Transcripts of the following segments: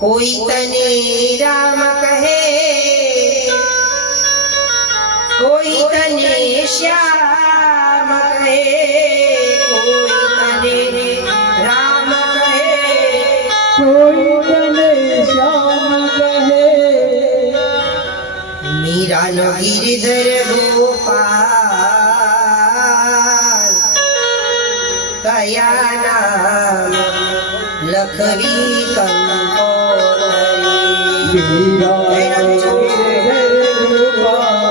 कोई तने राम कहे, कोई तने श्याम कहे, कोई तने राम कहे, कोई तने श्याम कहे। मीरा नो गिरधर गोपाल कया नाम लखवी कंकोतरी। मीरा गिरधर गोपाल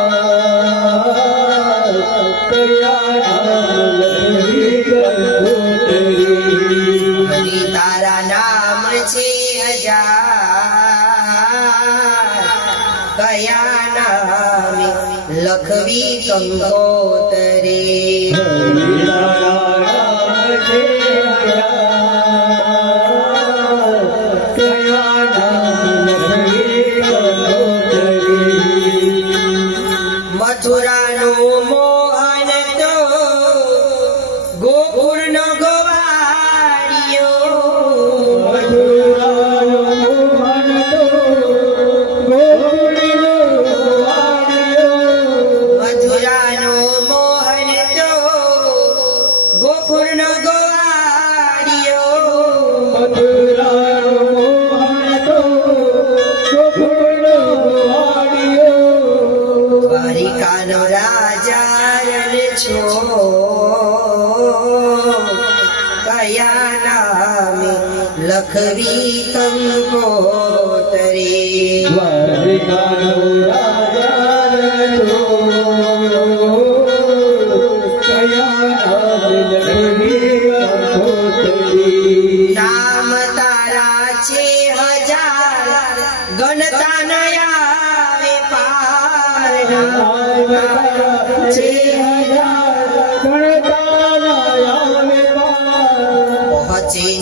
कया नाम लखवी कंकोतरी। हरि तारा नाम छे हजार, कया नाम लखवी कंकोतरी। हरि तारा नाम छे हजार, कया नाम लखवी कंकोतरी। मथुरा नो मोहन तो गोकुळ नो गोवाड़ियो, मथुरा नो मोहन तो गोकुळ नो गोवाड़ियो। मथुरा नो मोहन तो गोकुळ नो गोवाड़ियो। मथुरा नो मोहन तो गोकुळ नो गोवाड़ियो। द्वारिका नो राजा रण छो, कया नाम लखवी कंकोतरी। द्वारिका नो राजा रण छो, कया नाम लखवी कंकोतरी। नाम तारा छे हजार, गणता नया पार। नाम तारा छे हजार, गणता नया पार। पहुँचे न